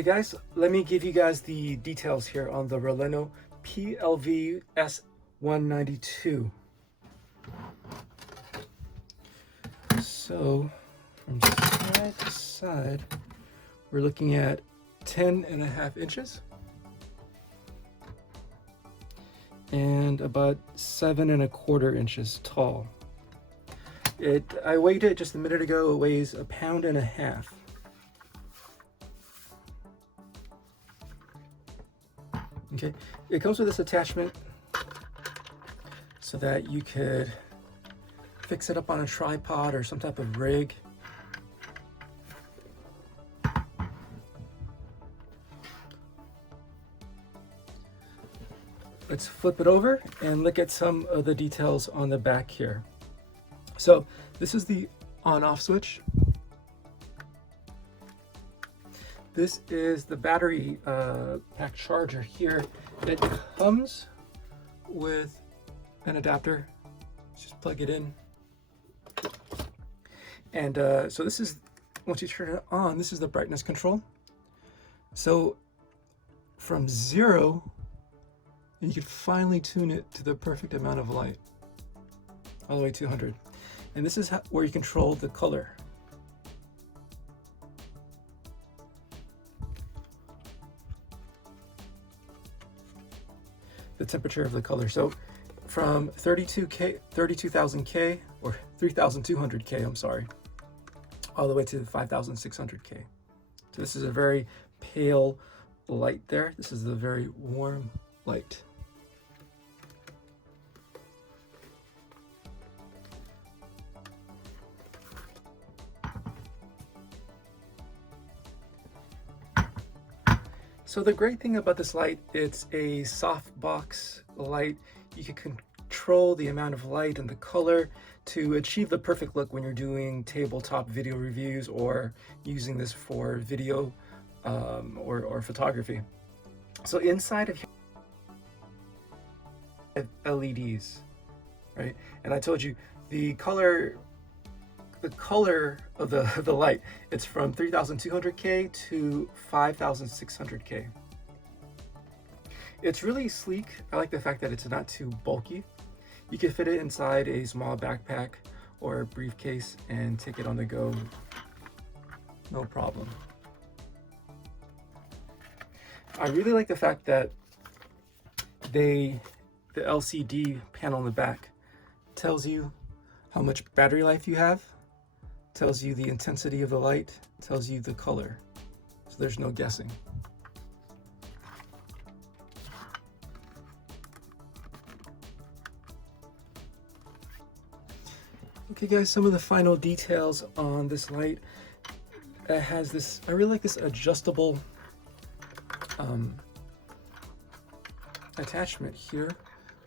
Okay guys, let me give you guys the details here on the RaLeno PLV S192. So from side to side, we're looking at 10.5 inches and about 7.25 inches tall. I weighed it just a minute ago. It weighs 1.5 pounds. Okay, it comes with this attachment so that you could fix it up on a tripod or some type of rig. Let's flip it over and look at some of the details on the back here. So this is the on-off switch. This is the battery pack charger here. It comes with an adapter. Just plug it in. And so this is, once you turn it on, this is the brightness control. So from 0, you can finally tune it to the perfect amount of light, all the way to 100. And this is where you control the color. The temperature of the color. So from 32,000K or 3,200K, I'm sorry, all the way to 5,600K. So this is a very pale light there. This is the very warm light. So the great thing about this light, it's a softbox light. You can control the amount of light and the color to achieve the perfect look when you're doing tabletop video reviews or using this for video or photography. So inside of here, LEDs, right? And I told you the color of the light, it's from 3,200K to 5,600K. It's really sleek. I like the fact that it's not too bulky. You can fit it inside a small backpack or a briefcase and take it on the go, no problem. I really like the fact that the LCD panel in the back tells you how much battery life you have, tells you the intensity of the light, tells you the color. So there's no guessing. Okay guys, some of the final details on this light. It has this, I really like this adjustable attachment here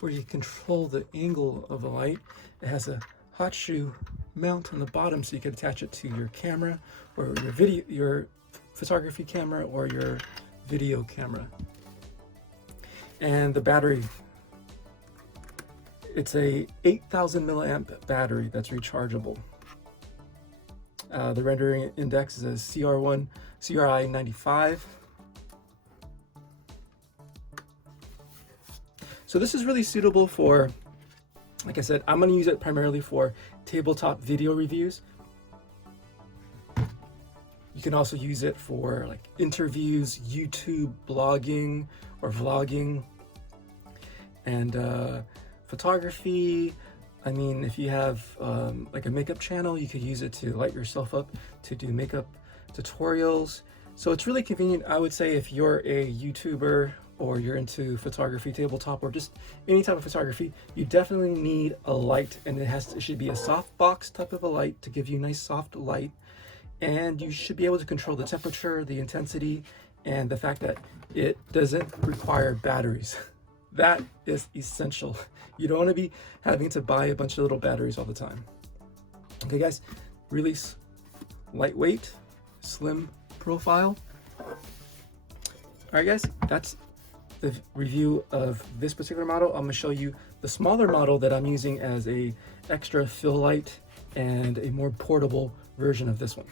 where you control the angle of the light. It has a hot shoe mount on the bottom so you can attach it to your camera or your photography camera or your video camera. And the battery, it's a 8,000 milliamp battery that's rechargeable. The rendering index is a CRI 95. So this is really suitable for, like I said, I'm going to use it primarily for tabletop video reviews. You can also use it for like interviews, YouTube blogging or vlogging, and photography. I mean, if you have like a makeup channel, you could use it to light yourself up to do makeup tutorials. So it's really convenient. I would say if you're a YouTuber or you're into photography, tabletop, or just any type of photography, you definitely need a light, and it should be a soft box type of a light to give you nice soft light. And you should be able to control the temperature, the intensity, and the fact that it doesn't require batteries. That is essential. You don't want to be having to buy a bunch of little batteries all the time. Okay guys, really lightweight, slim profile. All right guys, that's the review of this particular model. I'm going to show you the smaller model that I'm using as a extra fill light and a more portable version of this one.